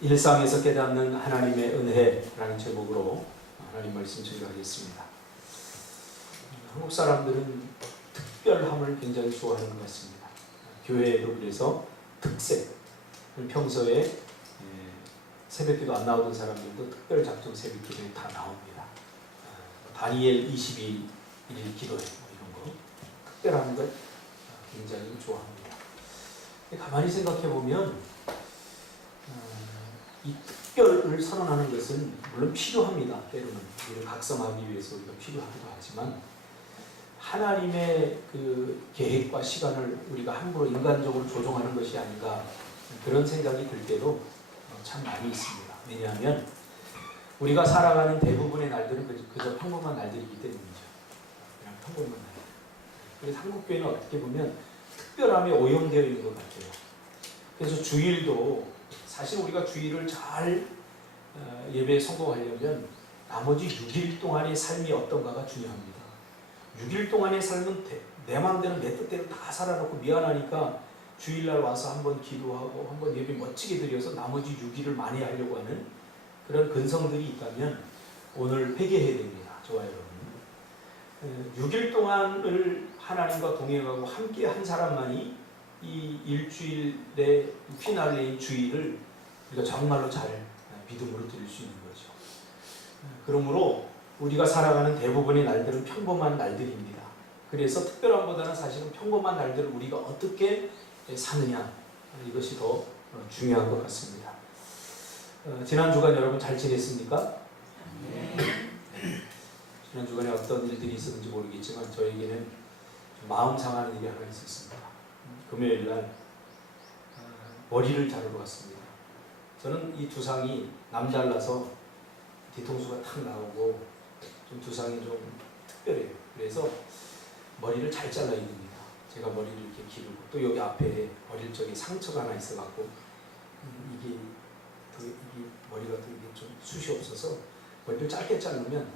일상에서 깨닫는 하나님의 은혜라는 제목으로 하나님 말씀 증거하겠습니다. 한국 사람들은 특별함을 굉장히 좋아하는 것 같습니다. 교회에도 그래서 특색, 평소에 새벽기도 안 나오던 사람들도 특별 작정 새벽기도에 다 나옵니다. 다니엘 22일 기도회 이런 거 특별한 것 굉장히 좋아합니다. 가만히 생각해 보면 이 특별을 선언하는 것은 물론 필요합니다. 때로는 우리를 각성하기 위해서 우리가 필요하기도 하지만 하나님의 그 계획과 시간을 우리가 함부로 인간적으로 조종하는 것이 아닌가 그런 생각이 들 때도 참 많이 있습니다. 왜냐하면 우리가 살아가는 대부분의 날들은 그저 평범한 날들이기 때문이죠. 그냥 평범한 날. 그래서 한국교회는 어떻게 보면 특별함에 오염되어 있는 것 같아요. 그래서 주일도 사실 우리가 주일을 잘 예배에 성공하려면 나머지 6일 동안의 삶이 어떤가가 중요합니다. 6일 동안의 삶은 내 마음대로 내 뜻대로 다 살아놓고 미안하니까 주일날 와서 한번 기도하고 한번 예배 멋지게 드려서 나머지 6일을 만회하려고 하는 그런 근성들이 있다면 오늘 회개해야 됩니다. 좋아요, 여러분. 6일 동안을 하나님과 동행하고 함께 한 사람만이 이 일주일의 피날레인 주일을 우리가 정말로 잘 믿음으로 드릴 수 있는 거죠. 그러므로 우리가 살아가는 대부분의 날들은 평범한 날들입니다. 그래서 특별함보다는 사실은 평범한 날들을 우리가 어떻게 사느냐 이것이 더 중요한 것 같습니다. 지난 주간 여러분 잘 지냈습니까? 네. 지난 주간에 어떤 일들이 있었는지 모르겠지만 저에게는 마음 상하는 일이 하나 있었습니다. 금요일 날 머리를 자르러 갔습니다. 저는 이 두상이 남달라서 뒤통수가 탁 나오고 좀 두상이 좀 특별해요. 그래서 머리를 잘 잘라야 됩니다. 제가 머리를 이렇게 기르고 또 여기 앞에 어릴 적에 상처가 하나 있어갖고 이게 머리가 또 이게 좀 숱이 없어서 머리를 짧게 자르면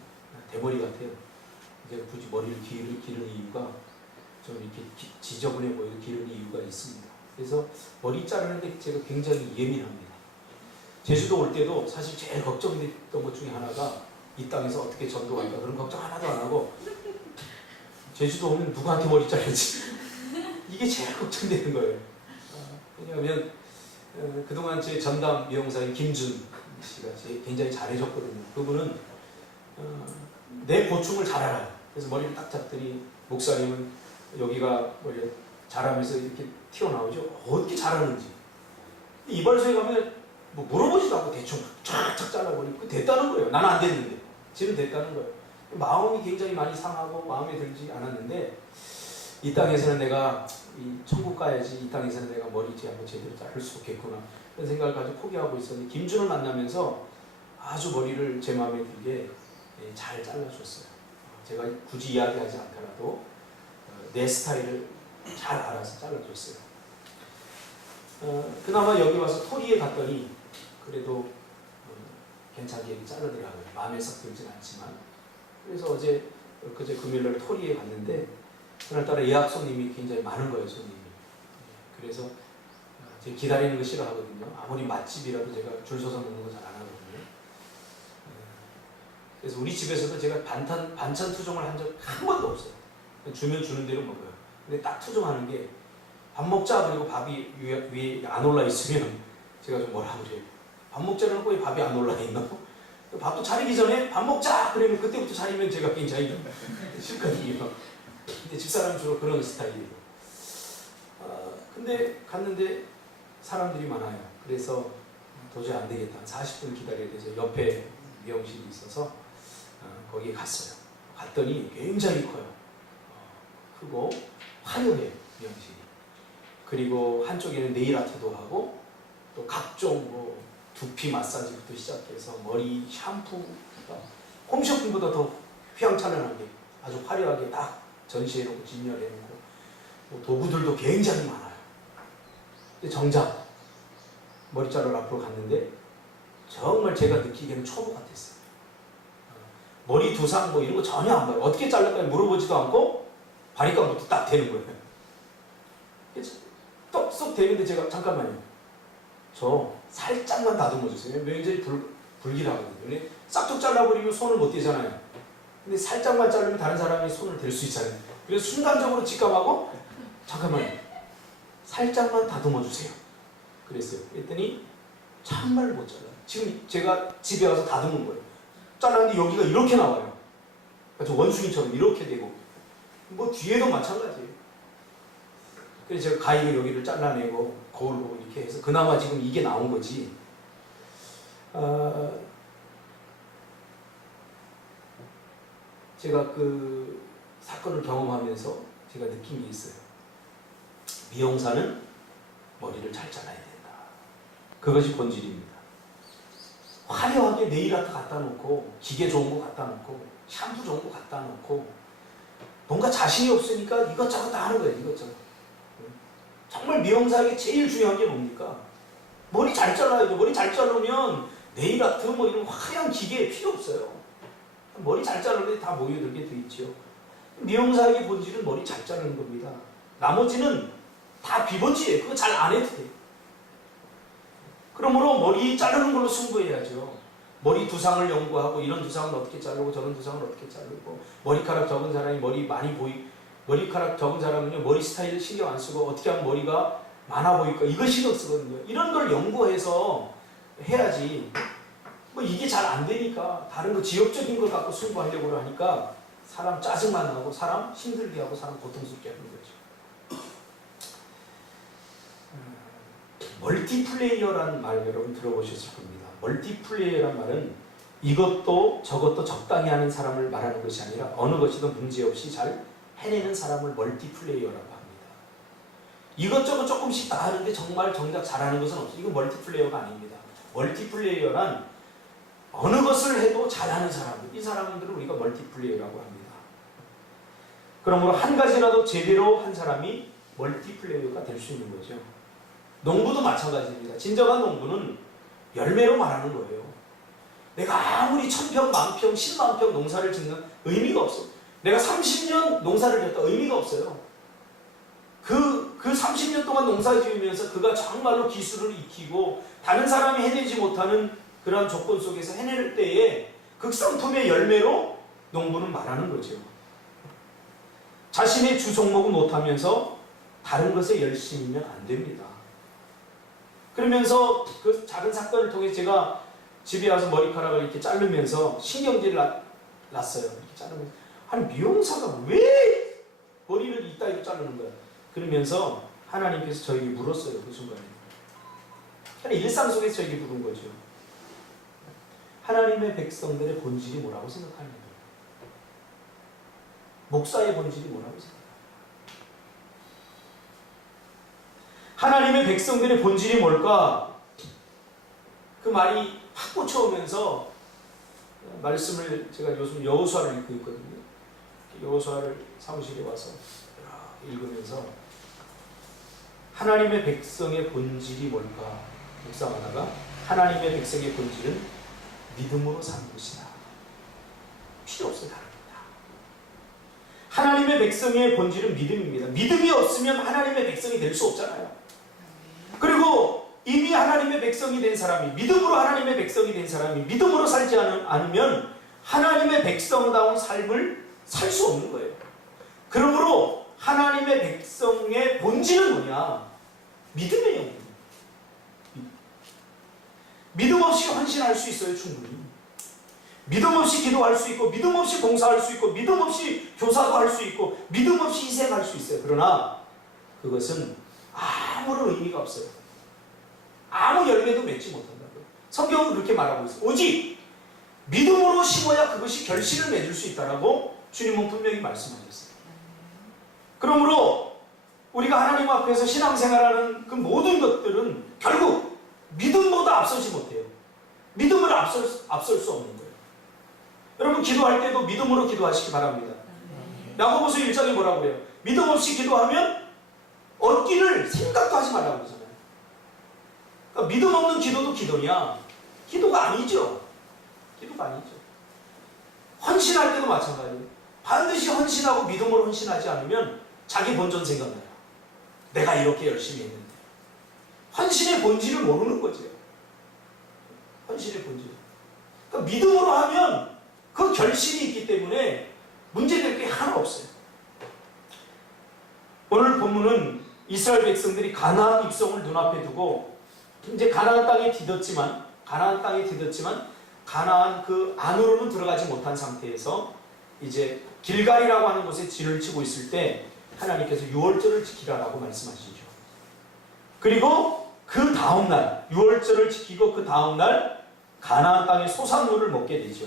대머리 같아요. 이제 굳이 머리를 기르는 이유가 좀 이렇게 지저분해 보여도 기르는 이유가 있습니다. 그래서 머리 자르는데 제가 굉장히 예민합니다. 제주도 올 때도 사실 제일 걱정됐던 것 중에 하나가 이 땅에서 어떻게 전도할까 그런 걱정 하나도 안 하고 제주도 오면 누구한테 머리 자르지 이게 제일 걱정되는 거예요. 왜냐하면 그동안 제 전담 미용사인 김준 씨가 굉장히 잘해줬거든요. 그분은 내 고충을 잘 알아요. 그래서 머리를 딱 잡더니 목사님은 여기가 머리 자라면서 이렇게 튀어나오죠. 어떻게 자라는지. 이발소에 가면 뭐 물어보지도 않고 대충 쫙쫙 잘라버리고 됐다는 거예요. 나는 안 됐는데. 지금 됐다는 거예요. 마음이 굉장히 많이 상하고 마음에 들지 않았는데 이 땅에서는 내가 천국 가야지 이 땅에서는 내가 머리띠 한번 제대로 자를 수 없겠구나 그런 생각을 가지고 포기하고 있었는데 김준을 만나면서 아주 머리를 제 마음에 들게 잘 잘라줬어요. 제가 굳이 이야기하지 않더라도 내 스타일을 잘 알아서 잘라줬어요. 그나마 여기 와서 토리에 갔더니 그래도 괜찮게 자르더라고요. 마음에 썩 들진 않지만. 그래서 그제 금요일날 토리에 갔는데 그날따라 예약 손님이 굉장히 많은 거예요. 손님이. 그래서 제가 기다리는 거 싫어하거든요. 아무리 맛집이라도 제가 줄 서서 먹는 거 잘 안 하거든요. 그래서 우리 집에서도 제가 반찬 투정을 한 적 한 번도 없어요. 주면 주는 대로 먹어요. 근데 딱 투정하는 게 밥 먹자 그리고 밥이 위에 안 올라 있으면 제가 좀 뭐라 그래요. 밥 먹자는 왜 밥이 안 올라 있나? 밥도 차리기 전에 밥 먹자 그러면 그때부터 차리면 제가 굉장히 싫거든요. 근데 집사람은 주로 그런 스타일이에요. 근데 갔는데 사람들이 많아요. 그래서 도저히 안 되겠다. 40분 기다려야 돼서 옆에 미용실이 있어서 거기에 갔어요. 갔더니 굉장히 커요. 크고 화려해요. 미용실이. 그리고 한쪽에는 네일 아트도 하고 또 각종 뭐 두피 마사지부터 시작해서 머리 샴푸 홈쇼핑보다 더 휘황찬란하게 아주 화려하게 딱 전시해놓고 진열해놓고 뭐 도구들도 굉장히 많아요. 근데 정작 머리 자르러 앞으로 갔는데 정말 제가 느끼기에는 초보 같았어요. 머리 두상 뭐 이런 거 전혀 안 봐요. 어떻게 잘랄까 물어보지도 않고 바리깡부터 딱 대는 거예요. 떡쏙 대는데 제가 잠깐만요. 저 살짝만 다듬어 주세요. 명절이 불길하거든요. 싹둑 잘라버리면 손을 못 대잖아요. 근데 살짝만 자르면 다른 사람이 손을 댈 수 있잖아요. 그래서 순간적으로 직감하고 잠깐만요. 살짝만 다듬어 주세요. 그랬어요. 그랬더니 정말 못 잘라요. 지금 제가 집에 와서 다듬은 거예요. 잘랐는데 여기가 이렇게 나와요. 그러니까 원숭이처럼 이렇게 되고 뭐 뒤에도 마찬가지예요. 그래서 제가 가위로 여기를 잘라내고 거울 보고 이렇게 해서 그나마 지금 이게 나온 거지. 제가 그 사건을 경험하면서 제가 느낀 게 있어요. 미용사는 머리를 잘 잘라야 된다. 그것이 본질입니다. 화려하게 네일아트 갖다 놓고 기계 좋은 거 갖다 놓고 샴푸 좋은 거 갖다 놓고 뭔가 자신이 없으니까 이것저것 다 하는 거예요. 이것저것. 정말 미용사에게 제일 중요한 게 뭡니까? 머리 잘 잘라야죠. 머리 잘 자르면 네일아트 뭐 이런 화려한 기계 필요 없어요. 머리 잘 자르는데 다 모여들게 돼 있죠. 미용사에게 본질은 머리 잘 자르는 겁니다. 나머지는 다 비본질이에요. 그거 잘 안 해도 돼요. 그러므로 머리 자르는 걸로 승부해야죠. 머리 두상을 연구하고 이런 두상은 어떻게 자르고 저런 두상은 어떻게 자르고 머리카락 적은 사람이 머리 많이 머리카락 적은 사람은요 머리 스타일 신경 안 쓰고 어떻게 하면 머리가 많아 보일까 이거 신경 쓰거든요. 이런 걸 연구해서 해야지. 뭐 이게 잘 안 되니까 다른 거 지역적인 걸 갖고 승부하려고 하니까 사람 짜증만 나고 사람 힘들게 하고 사람 고통스럽게 하는 거죠. 멀티플레이어라는 말 여러분 들어보셨을 겁니다. 멀티플레이어란 말은 이것도 저것도 적당히 하는 사람을 말하는 것이 아니라 어느 것이든 문제없이 잘 해내는 사람을 멀티플레이어라고 합니다. 이것저것 조금씩 다 하는데 정말 정작 잘하는 것은 없어요. 이건 멀티플레이어가 아닙니다. 멀티플레이어란 어느 것을 해도 잘하는 사람들, 이 사람들을 우리가 멀티플레이어라고 합니다. 그러므로 한 가지라도 제대로 한 사람이 멀티플레이어가 될 수 있는 거죠. 농부도 마찬가지입니다. 진정한 농부는 열매로 말하는 거예요. 내가 아무리 1000평, 10,000평, 100,000평 농사를 짓는 의미가 없어. 내가 30년 농사를 짓다 의미가 없어요. 그 30년 동안 농사 지으면서 그가 정말로 기술을 익히고 다른 사람이 해내지 못하는 그런 조건 속에서 해낼 때에 극상품의 열매로 농부는 말하는 거죠. 자신의 주 종목은 못하면서 다른 것에 열심이면 안 됩니다. 그러면서 그 작은 사건을 통해 제가 집에 와서 머리카락을 이렇게 자르면서 신경질을 났어요. 이렇게 자르면서 아니 미용사가 왜 머리를 이따위로 자르는 거야? 그러면서 하나님께서 저에게 물었어요. 그 순간에. 그냥 일상 속에서 저에게 물은 거죠. 하나님의 백성들의 본질이 뭐라고 생각하느냐? 목사의 본질이 뭐라고 생각하느냐? 하나님의 백성들의 본질이 뭘까? 그 말이 확 꽂혀오면서 말씀을 제가 요즘 여호수아를 읽고 있거든요. 여호수아를 사무실에 와서 읽으면서 하나님의 백성의 본질이 뭘까 묵상하다가 하나님의 백성의 본질은 믿음으로 사는 것이다. 필요 없어요. 다릅니다. 하나님의 백성의 본질은 믿음입니다. 믿음이 없으면 하나님의 백성이 될 수 없잖아요. 그리고 이미 하나님의 백성이 된 사람이 믿음으로 하나님의 백성이 된 사람이 믿음으로 살지 않으면 하나님의 백성다운 삶을 살 수 없는 거예요. 그러므로 하나님의 백성의 본질은 뭐냐? 믿음이에요. 믿음 없이 헌신할 수 있어요. 충분히. 믿음 없이 기도할 수 있고 믿음 없이 봉사할 수 있고 믿음 없이 교사도 할 수 있고 믿음 없이 희생할 수 있어요. 그러나 그것은 아무런 의미가 없어요. 아무 열매도 맺지 못한다고요. 성경은 그렇게 말하고 있어요. 오직 믿음으로 심어야 그것이 결실을 맺을 수 있다라고 주님은 분명히 말씀하셨어요. 그러므로 우리가 하나님 앞에서 신앙생활하는 그 모든 것들은 결국 믿음보다 앞서지 못해요. 믿음을 앞설 수 없는 거예요. 여러분 기도할 때도 믿음으로 기도하시기 바랍니다. 야고보서 1장에 뭐라고 해요? 믿음 없이 기도하면 얻기를 생각도 하지 말라고 그러잖아요. 그러니까 믿음 없는 기도도 기도냐? 기도가 아니죠. 기도가 아니죠. 헌신할 때도 마찬가지예요. 반드시 헌신하고 믿음으로 헌신하지 않으면 자기 본전 생각나요. 내가 이렇게 열심히 했는데. 헌신의 본질을 모르는 거죠. 현실의 본질. 그러니까 믿음으로 하면 그 결실이 있기 때문에 문제될 게 하나 없어요. 오늘 본문은 이스라엘 백성들이 가나안 입성을 눈앞에 두고 이제 가나안 땅에 디뎠지만 가나안 그 안으로는 들어가지 못한 상태에서 이제 길갈이라고 하는 곳에 진을 치고 있을 때 하나님께서 유월절을 지키라라고 말씀하시죠. 그리고 그 다음날 유월절을 지키고 그 다음날 가나안 땅의 소산물을 먹게 되죠.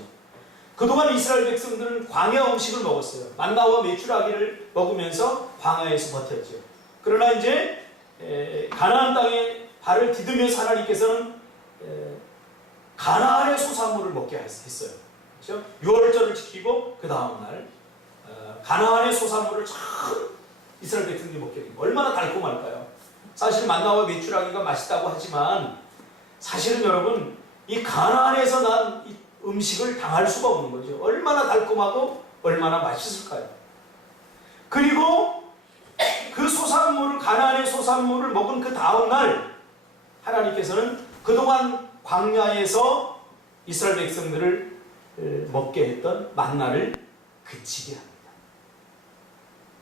그동안 이스라엘 백성들은 광야 음식을 먹었어요. 만나와 메추라기를 먹으면서 광야에서 버텼죠. 그러나 이제 가나안 땅에 발을 디디면서 하나님께서는 가나안의 소산물을 먹게 했어요. 그렇죠? 유월절을 지키고 그 다음날 가나안의 소산물을 참 이스라엘 백성들이 먹게 됩니다. 얼마나 달콤할까요? 사실 만나와 메추라기가 맛있다고 하지만 사실은 여러분 이 가나안에서 난 이 음식을 당할 수가 없는 거죠. 얼마나 달콤하고 얼마나 맛있을까요? 그리고 그 소산물을 가나안의 소산물을 먹은 그 다음날 하나님께서는 그동안 광야에서 이스라엘 백성들을 먹게 했던 만나를 그치게 합니다.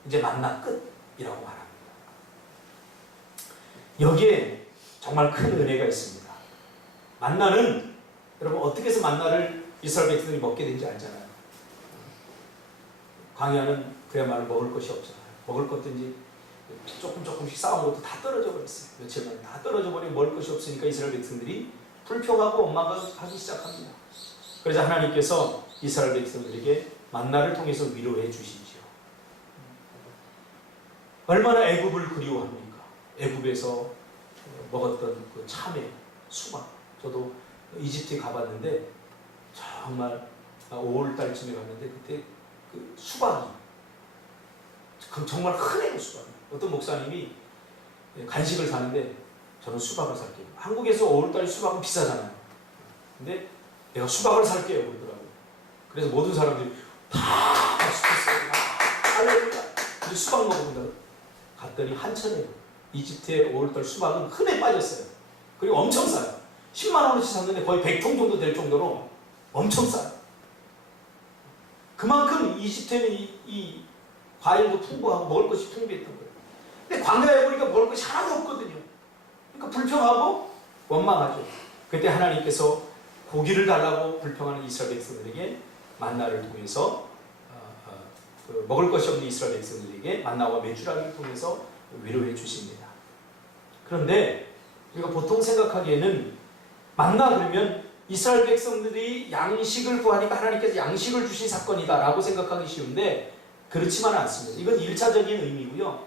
이제 만나 끝이라고 말합니다. 여기에 정말 큰 은혜가 있습니다. 만나는 여러분 어떻게 해서 만나를 이스라엘 백성들이 먹게 된지 알잖아요. 광야는 그야말로 먹을 것이 없잖아요. 먹을 것도 이제 조금씩 쌓은 것도 다 떨어져 버렸어요. 며칠 만에 다 떨어져 버리고 먹을 것이 없으니까 이스라엘 백성들이 불평하고 원망하기 시작합니다. 그래서 하나님께서 이스라엘 백성들에게 만나를 통해서 위로해 주시죠. 얼마나 애굽을 그리워합니까? 애굽에서 먹었던 그 참외, 수박. 저도 이집트에 가봤는데 정말 5월달쯤에 갔는데 그때 그 수박이 정말 흔해요. 수박이. 어떤 목사님이 간식을 사는데 저는 수박을 살게요. 한국에서 5월달 수박은 비싸잖아요. 근데 내가 수박을 살게요 그러더라고요. 그래서 모든 사람들이 다 맛있겠어요. 할렐루야. 근데 수박 먹어본다고 갔더니 한천에요. 이집트의 5월달 수박은 흔해 빠졌어요. 그리고 엄청 싸요. 10만 원어치 샀는데 거의 100통 정도 될 정도로 엄청 싸요. 그만큼 이집트에는 이 과일도 풍부하고 먹을 것이 풍부했던 거예요. 근데 광야에 보니까 먹을 것이 하나도 없거든요. 그러니까 불평하고 원망하죠. 그때 하나님께서 고기를 달라고 불평하는 이스라엘 백성들에게 만나를 통해서 먹을 것이 없는 이스라엘 백성들에게 만나와 메추라기를 통해서 위로해 주십니다. 그런데 우리가 보통 생각하기에는 만나 그러면 이스라엘 백성들이 양식을 구하니까 하나님께서 양식을 주신 사건이다 라고 생각하기 쉬운데 그렇지만은 않습니다. 이건 1차적인 의미고요.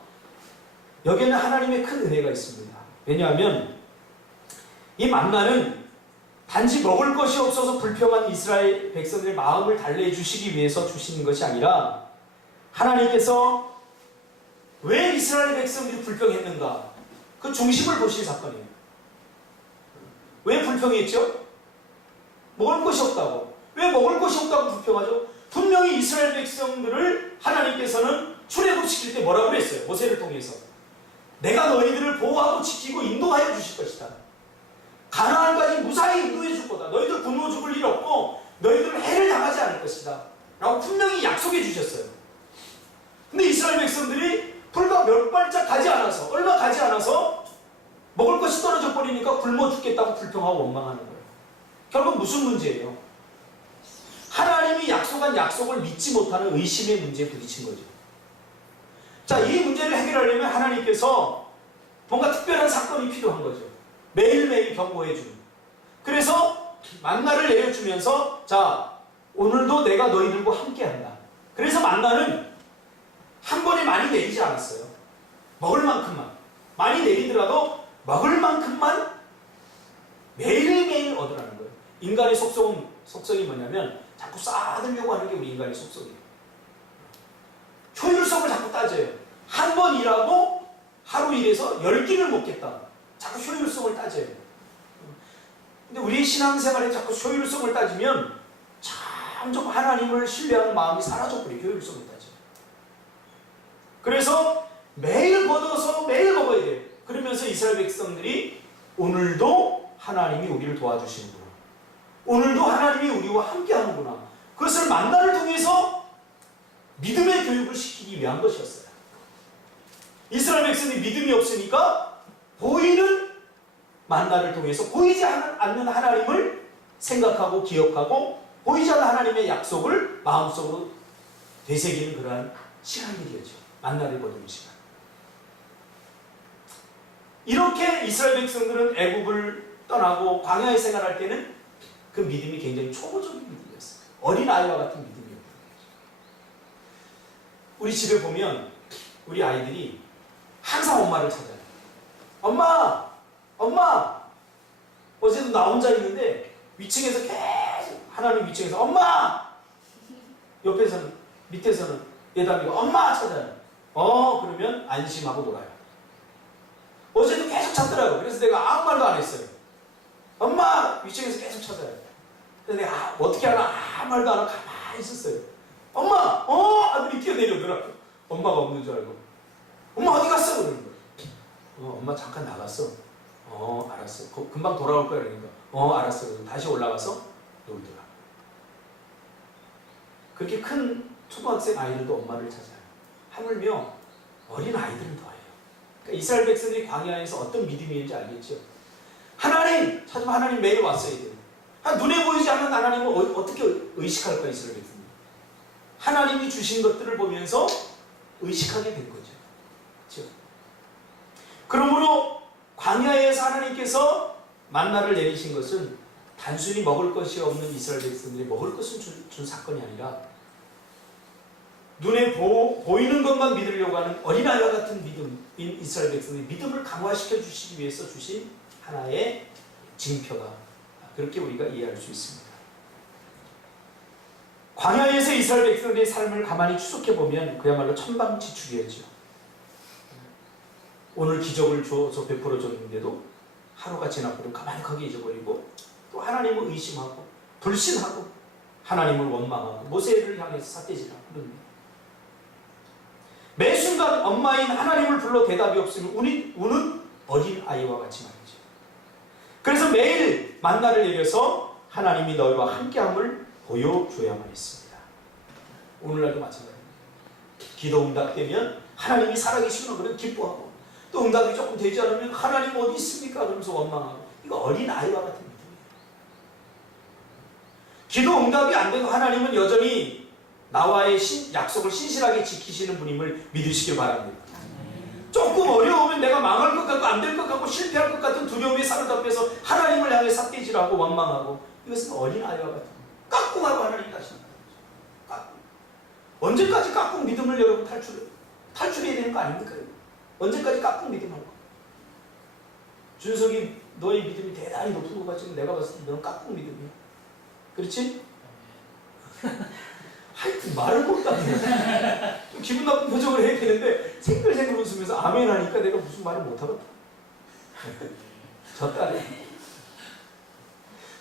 여기에는 하나님의 큰 은혜가 있습니다. 왜냐하면 이 만나는 단지 먹을 것이 없어서 불평한 이스라엘 백성들의 마음을 달래주시기 위해서 주시는 것이 아니라 하나님께서 왜 이스라엘 백성들이 불평했는가 그 중심을 보신 사건이에요. 왜 불평했죠? 먹을 것이 없다고. 왜 먹을 것이 없다고 불평하죠? 분명히 이스라엘 백성들을 하나님께서는 출애굽시킬 때 뭐라고 그랬어요? 모세를 통해서 내가 너희들을 보호하고 지키고 인도하여 주실 것이다. 가나안까지 무사히 인도해 줄 거다. 너희들 굶어 죽을 일 없고 너희들은 해를 당하지 않을 것이다 라고 분명히 약속해 주셨어요. 근데 이스라엘 백성들이 불과 몇 발짝 가지 않아서 얼마 가지 않아서 먹을 것이 떨어져 버리니까 굶어 죽겠다고 불평하고 원망하는 거예요. 결국 무슨 문제예요? 하나님이 약속한 약속을 믿지 못하는 의심의 문제에 부딪힌 거죠. 자, 이 문제를 해결하려면 하나님께서 뭔가 특별한 사건이 필요한 거죠. 매일매일 경고해 주는. 그래서 만나를 내려주면서 자, 오늘도 내가 너희들과 함께한다. 그래서 만나는 한 번에 많이 내리지 않았어요. 먹을 만큼만. 많이 내리더라도 먹을 만큼만 매일매일 얻으라는 거예요. 인간의 속성이 뭐냐면 자꾸 쌓아두려고 하는 게 우리 인간의 속성이에요. 효율성을 자꾸 따져요. 한 번 일하고 하루 일해서 10끼를 먹겠다. 자꾸 효율성을 따져요. 근데 우리 신앙생활에 자꾸 효율성을 따지면 점점 하나님을 신뢰하는 마음이 사라져버려요. 효율성을 따져요. 그래서 매일 걷어서 매일 먹어야 돼요. 그러면서 이스라엘 백성들이 오늘도 하나님이 우리를 도와주시는구나. 오늘도 하나님이 우리와 함께 하는구나. 그것을 만나를 통해서 믿음의 교육을 시키기 위한 것이었어요. 이스라엘 백성이 믿음이 없으니까 보이는 만나를 통해서 보이지 않는 하나님을 생각하고 기억하고 보이지 않는 하나님의 약속을 마음속으로 되새기는 그러한 시간들이었죠. 만나를 거두는 시간. 이렇게 이스라엘 백성들은 애굽을 떠나고 광야에 생활할 때는 그 믿음이 굉장히 초보적인 믿음이었어요. 어린아이와 같은 믿음이었던 거죠. 우리 집에 보면 우리 아이들이 항상 엄마를 찾아요. 엄마! 엄마! 어제도 나 혼자 있는데 위층에서 계속 하나님 위층에서 엄마! 옆에서는 밑에서는 예담이가 엄마! 찾아요. 그러면 안심하고 놀아요. 어제도 계속 찾더라고. 그래서 내가 아무 말도 안 했어요. 엄마! 위층에서 계속 찾아요. 그래서 내가 어떻게 하나 아무 말도 안 하고 가만히 있었어요. 엄마! 아들이 뛰어내려오더라고. 엄마가 없는 줄 알고. 엄마 어디 갔어? 그러는 거예요. 엄마 잠깐 나갔어. 알았어. 금방 돌아올 거야. 그러니까 알았어. 그래서 다시 올라가서 놀더라. 그렇게 큰 초등학생 아이들도 엄마를 찾아요. 하물며 어린 아이들은 더해요. 그러니까 이스라엘 백성들이 광야에서 어떤 믿음이었는지 알겠죠? 하나님! 찾으면 하나님 매일 왔어야 돼요. 눈에 보이지 않는 하나님을 어떻게 의식할까, 이스라엘 백성들이? 하나님이 주신 것들을 보면서 의식하게 된 거죠. 그렇죠? 그러므로 광야에서 하나님께서 만나를 내리신 것은 단순히 먹을 것이 없는 이스라엘 백성들이 먹을 것을 준 사건이 아니라 눈에 보이는 것만 믿으려고 하는 어린아이와 같은 믿음인 이스라엘 백성들의 믿음을 강화시켜 주시기 위해서 주신 하나의 징표가, 그렇게 우리가 이해할 수 있습니다. 광야에서 이스라엘 백성들의 삶을 가만히 추적해 보면 그야말로 천방지축이었죠. 오늘 기적을 줘서 베풀어 줬는데도 하루가 지나버리면 가만히 거기 잊어버리고 또 하나님을 의심하고 불신하고 하나님을 원망하고 모세를 향해서 삿대질하고 그럽니다. 매 순간 엄마인 하나님을 불러 대답이 없으면 우는 어린아이와 같이 말이죠. 그래서 매일 만나를 내려서 하나님이 너희와 함께함을 보여줘야만 했습니다. 오늘날도 마찬가지입니다. 기도 응답되면 하나님이 살아계시구나 그런 기뻐하고 또 응답이 조금 되지 않으면 하나님 어디 있습니까? 그러면서 원망하고. 이거 어린아이와 같은 믿음이에요. 기도 응답이 안 되고 하나님은 여전히 나와의 약속을 신실하게 지키시는 분임을 믿으시길 바랍니다. 조금 어려우면 내가 망할 것 같고 안 될 것 같고 실패할 것 같은 두려움에 사로잡혀서 하나님을 향해 삿대질하고 원망하고, 이것은 어린아이와 같은 거예요. 깍꿍하고 하나님 다시 깍꿍. 언제까지 깍꿍 믿음을 여러분 탈출해야 되는 거 아닙니까? 언제까지 깍꿍 믿음할 거야? 준석이 너의 믿음이 대단히 높은 것 같지만 내가 봤을 때 너는 깍꿍 믿음이야. 그렇지? 하여튼 말을 못하네. 좀 기분 나쁜 표정을 해야 되는데 생글생글 웃으면서 아멘 하니까 내가 무슨 말을 못하겠다. 졌다네.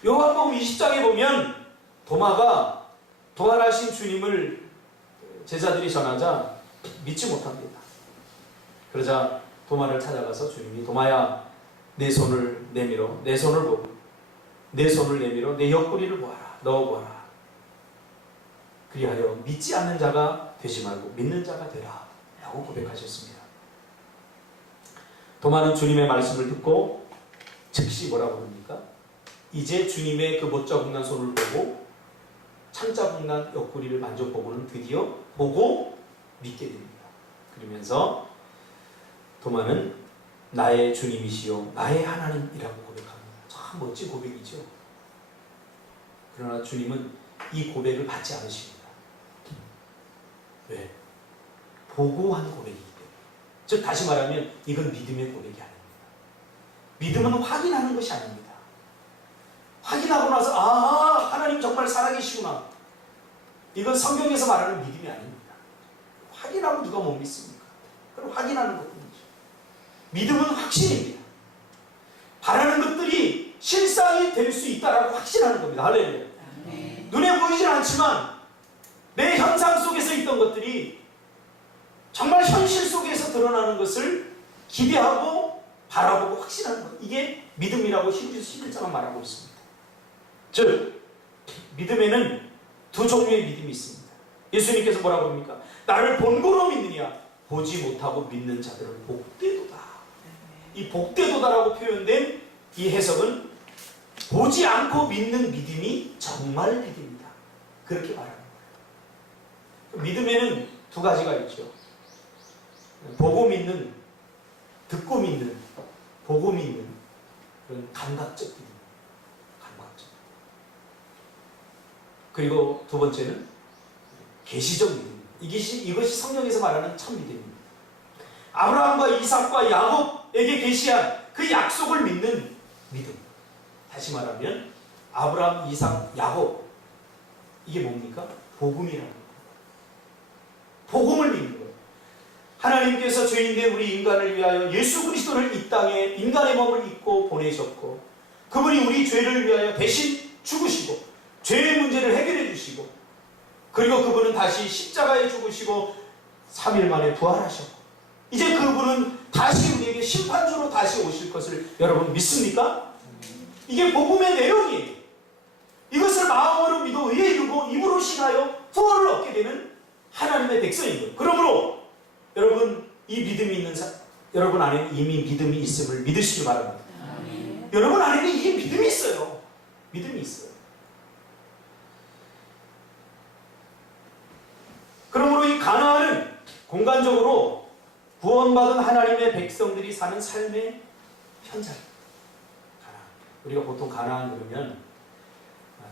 요한복음 20장에 보면 도마가 부활하신 주님을 제자들이 전하자 믿지 못합니다. 그러자 도마를 찾아가서 주님이 도마야 내 손을 내밀어 내 손을 보고 내 손을 내밀어 내 옆구리를 보아라 넣어보아라. 그리하여 믿지 않는 자가 되지 말고 믿는 자가 되라 라고 고백하셨습니다. 도마는 주님의 말씀을 듣고 즉시 뭐라고 합니까? 이제 주님의 그 못자국난 손을 보고 창자국난 옆구리를 만져보고는 드디어 보고 믿게 됩니다. 그러면서 도마는 나의 주님이시요 나의 하나님이라고 고백합니다. 참 멋진 고백이죠. 그러나 주님은 이 고백을 받지 않으십니다. 왜? 보고 한 고백이기 때문에. 즉 다시 말하면 이건 믿음의 고백이 아닙니다. 믿음은 확인하는 것이 아닙니다. 확인하고 나서 하나님 정말 살아계시구나. 이건 성경에서 말하는 믿음이 아닙니다. 확인하고 누가 못 믿습니까? 그럼 확인하는 것뿐이죠. 믿음은 확신입니다. 바라는 것들이 실상이 될 수 있다라고 확신하는 겁니다. 할렐루야. 눈에 보이진 않지만 내 현상 속에서 있던 것들이 정말 현실 속에서 드러나는 것을 기대하고 바라보고 확신하는 것. 이게 믿음이라고 히브리서 11장은 말하고 있습니다. 즉 믿음에는 두 종류의 믿음이 있습니다. 예수님께서 뭐라고 합니까? 나를 본고로 믿느냐? 보지 못하고 믿는 자들은 복되도다. 이 복되도다라고 표현된 이 해석은 보지 않고 믿는 믿음이 정말 믿음이다. 그렇게 말하는 거예요. 믿음에는 두 가지가 있죠. 보고 믿는, 듣고 믿는, 보고 믿는 그런 감각적 믿음. 감각적. 그리고 두 번째는 계시적 믿음. 이것이 성경에서 말하는 참 믿음입니다. 아브라함과 이삭과 야곱에게 계시한 그 약속을 믿는 믿음. 다시 말하면 아브라함, 이삭, 야곱 이게 뭡니까? 복음이라는 거예요. 복음을 믿는 거예요. 하나님께서 죄인된 우리 인간을 위하여 예수 그리스도를 이 땅에 인간의 몸을 입고 보내셨고 그분이 우리 죄를 위하여 대신 죽으시고 죄의 문제를 해결해 주시고 그리고 그분은 다시 십자가에 죽으시고 3일 만에 부활하셨고 이제 그분은 다시 우리에게 심판주로 다시 오실 것을 여러분 믿습니까? 이게 복음의 내용이에요. 이것을 마음으로 믿어 의에 이르고 입으로 신하여 구원을 얻게 되는 하나님의 백성인 거예요. 그러므로 여러분 이 믿음이 있는 여러분 안에는 이미 믿음이 있음을 믿으시기 바랍니다. 여러분 안에는 이게 믿음이 있어요. 믿음이 있어요. 그러므로 이 가나안은 공간적으로 구원받은 하나님의 백성들이 사는 삶의 현장. 가나안. 우리가 보통 가나안 그러면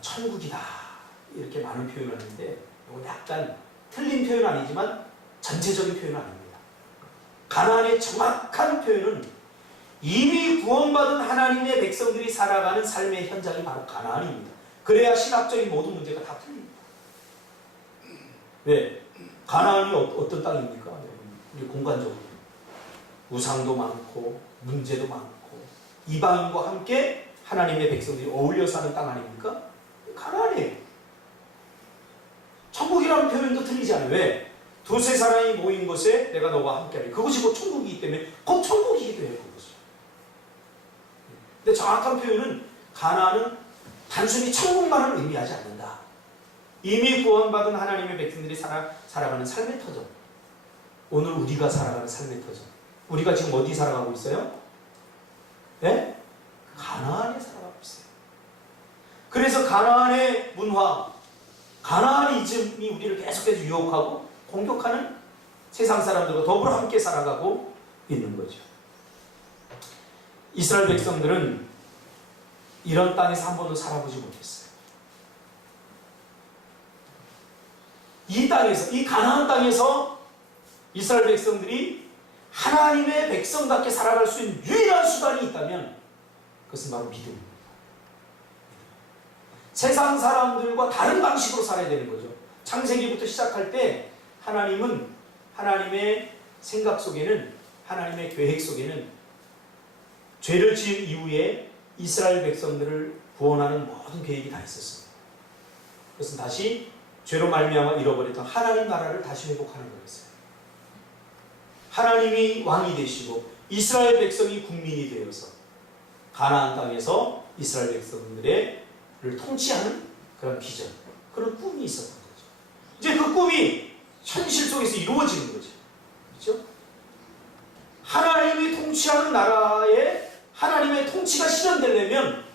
천국이다 이렇게 많은 표현을 하는데 이건 약간 틀린 표현은 아니지만 전체적인 표현은 아닙니다. 가나안의 정확한 표현은 이미 구원받은 하나님의 백성들이 살아가는 삶의 현장이 바로 가나안입니다. 그래야 신학적인 모든 문제가 다 풀립니다. 왜? 가나안이 어떤 땅입니까? 우리 공간적으로 우상도 많고 문제도 많고 이방인과 함께 하나님의 백성들이 어울려 사는 땅 아닙니까? 가나안이에요. 천국이라는 표현도 틀리지 않아요. 왜? 두세 사람이 모인 곳에 내가 너와 함께하리. 그것이 곧 천국이기 때문에 곧 천국이기도 해요. 그것이. 근데 정확한 표현은 가나안은 단순히 천국만을 의미하지 않는다. 이미 구원받은 하나님의 백성들이 살아가는 삶의 터전. 오늘 우리가 살아가는 삶의 터전. 우리가 지금 어디 살아가고 있어요? 네? 가나안에 살아가고 있어요. 그래서 가나안의 문화, 가나안이즘이 우리를 계속해서 유혹하고 공격하는 세상 사람들과 더불어 함께 살아가고 있는 거죠. 이스라엘 백성들은 이런 땅에서 한 번도 살아보지 못했어요. 이 땅에서, 이 가나안 땅에서 이스라엘 백성들이 하나님의 백성답게 살아갈 수 있는 유일한 수단이 있다면 그것은 바로 믿음입니다. 세상 사람들과 다른 방식으로 살아야 되는 거죠. 창세기부터 시작할 때 하나님은 하나님의 생각 속에는 하나님의 계획 속에는 죄를 지은 이후에 이스라엘 백성들을 구원하는 모든 계획이 다 있었습니다. 그것은 다시 죄로 말미암아 잃어버렸던 하나님 나라를 다시 회복하는 거였어요. 하나님이 왕이 되시고 이스라엘 백성이 국민이 되어서 가나안 땅에서 이스라엘 백성들을 통치하는 그런 비전, 그런 꿈이 있었던 거죠. 이제 그 꿈이 현실 속에서 이루어지는 거죠. 그렇죠? 하나님이 통치하는 나라에 하나님의 통치가 실현되려면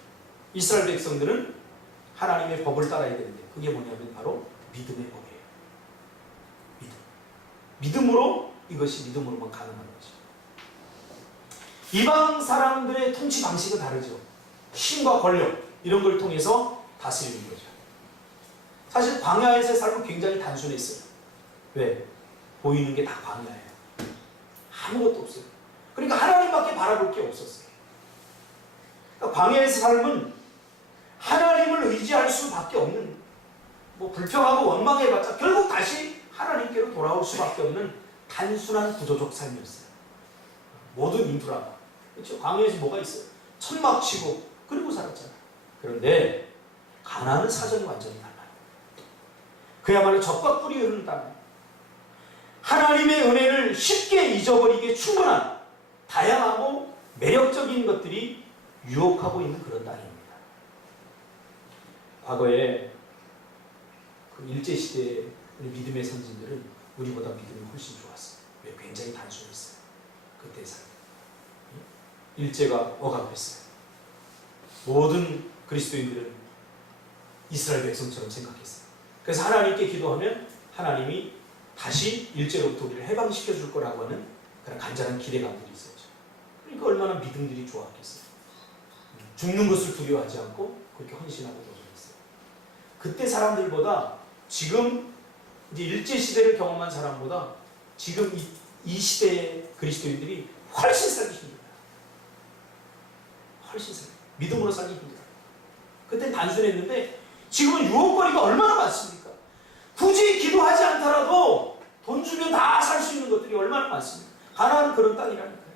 이스라엘 백성들은 하나님의 법을 따라야 되는데 그게 뭐냐면 바로 믿음의 법이에요. 믿음으로 이것이 믿음으로만 가능한 거죠. 이방 사람들의 통치 방식은 다르죠. 힘과 권력 이런 걸 통해서 다스리는 거죠. 사실 광야에서의 삶은 굉장히 단순했어요. 왜? 보이는 게 다 광야예요. 아무것도 없어요. 그러니까 하나님밖에 바라볼 게 없었어요. 그러니까 광야에서 삶은 하나님을 의지할 수밖에 없는, 뭐 불평하고 원망해봤자 결국 다시 하나님께로 돌아올 수밖에 없는 단순한 구조적 삶이었어요. 모든 인프라가. 그렇죠? 광야에서 뭐가 있어요? 천막 치고 그리고 살았잖아요. 그런데 가나안은 사정이 완전히 달라요. 그야말로 젖과 꿀이 흐르는 땅이에요. 하나님의 은혜를 쉽게 잊어버리기에 충분한 다양하고 매력적인 것들이 유혹하고 있는 그런 땅입니다. 과거에 그 일제시대의 믿음의 선진들은 우리보다 믿음이 훨씬 좋았어요. 왜? 굉장히 단순했어요. 그때 사람. 일제가 억압했어요. 모든 그리스도인들은 이스라엘 백성처럼 생각했어요. 그래서 하나님께 기도하면 하나님이 다시 일제로부터 우리를 해방시켜 줄 거라고 하는 그런 간절한 기대감들이 있었죠. 그러니까 얼마나 믿음들이 좋았겠어요. 죽는 것을 두려워하지 않고 그렇게 헌신하고 도전했어요. 그때 사람들보다 지금 이제 일제시대를 경험한 사람보다 지금 이 시대의 그리스도인들이 훨씬 살기 힘들어요. 훨씬 살기. 믿음으로 살기 힘들어요. 그땐 단순했는데 지금은 유혹거리가 얼마나 많습니까? 굳이 기도하지 않더라도 돈 주면 다 살 수 있는 것들이 얼마나 많습니까? 가나안은 그런 땅이라니까요.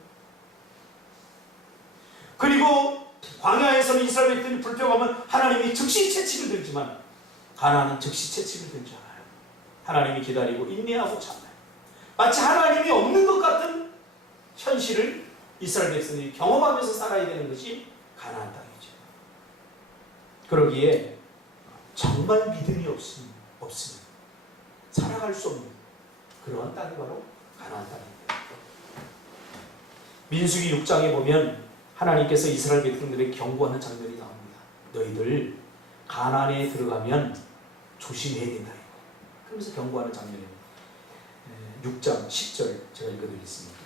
그리고 광야에서는 이스라엘 백성이 불평하면 하나님이 즉시 채찍을 들지만 가나안은 즉시 채찍을 들지 않아요. 하나님이 기다리고 인내하고 참아요. 마치 하나님이 없는 것 같은 현실을 이스라엘 백성들이 경험하면서 살아야 되는 것이 가나안 땅이죠. 그러기에 정말 믿음이 없으면 살아갈 수 없는 그러한 땅이 바로 가나안 땅입니다. 민수기 6장에 보면 하나님께서 이스라엘 백성들에게 경고하는 장면이 나옵니다. 너희들 가나안에 들어가면 조심해야 된다. 그러면서 경고하는 장면입니다. 6장 10절 제가 읽어드리겠습니다.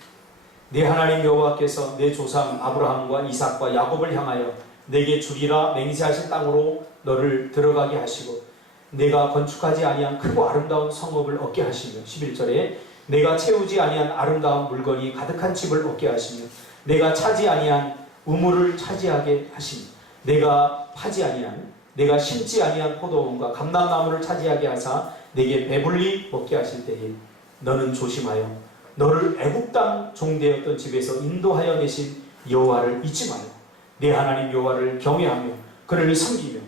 내 하나님 여호와께서 내 조상 아브라함과 이삭과 야곱을 향하여 내게 주리라 맹세하신 땅으로 너를 들어가게 하시고 내가 건축하지 아니한 크고 아름다운 성읍을 얻게 하시며 11절에 내가 채우지 아니한 아름다운 물건이 가득한 집을 얻게 하시며 내가 차지 아니한 우물을 차지하게 하시며 내가 파지 아니한 내가 심지 아니한 포도원과 감람나무를 차지하게 하사 내게 배불리 먹게 하실 때에 너는 조심하여 너를 애굽 땅 종되었던 집에서 인도하여 내신 여호와를 잊지 마요. 내 하나님 여호와를 경외하며 그를 섬기며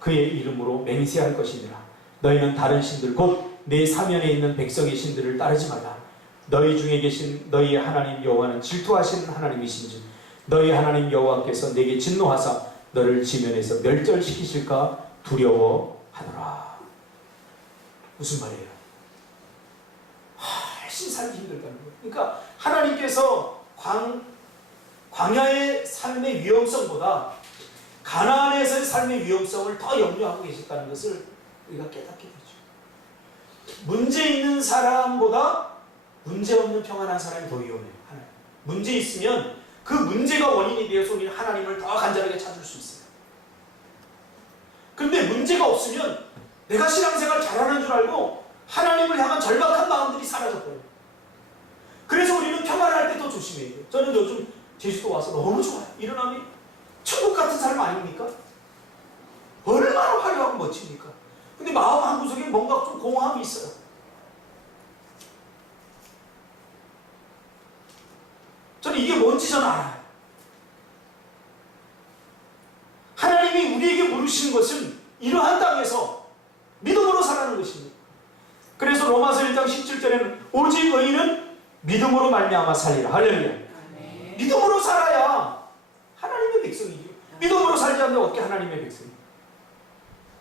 그의 이름으로 맹세할 것이니라. 너희는 다른 신들 곧 내 사면에 있는 백성의 신들을 따르지 말라. 너희 중에 계신 너희 하나님 여호와는 질투하시는 하나님이신즉 너희 하나님 여호와께서 내게 진노하사 너를 지면에서 멸절시키실까 두려워하노라. 무슨 말이에요? 훨씬 살기 힘들다는 거예요. 그러니까 하나님께서 광야의 삶의 위험성보다 가나안에서의 삶의 위험성을 더 염려하고 계셨다는 것을 우리가 깨닫게 되죠. 문제 있는 사람보다 문제 없는 평안한 사람이 더 위험해요. 하나님. 문제 있으면 그 문제가 원인이 되어서 우리는 하나님을 더 간절하게 찾을 수 있어요. 그런데 문제가 없으면 내가 신앙생활 잘하는 줄 알고 하나님을 향한 절박한 마음들이 사라져버려요. 그래서 우리는 평안할 때 더 조심해야 돼요. 저는 요즘 제주도 와서 너무 좋아요. 일어나면 천국 같은 삶 아닙니까? 얼마나 화려하고 멋집니까? 근데 마음 한구석에 뭔가 좀 공허함이 있어요. 저는 이게 뭔지 저는 알아요. 하나님이 우리에게 물으시는 것은 이러한 땅에서 믿음으로 살아가는 것입니다. 그래서 로마서 1장 17절에는 오직 의인은 믿음으로 말미암아 살리라. 할렐루야. 믿음으로 살아야 하나님의 백성이죠. 믿음으로 살지 않는데 어떻게 하나님의 백성이에요?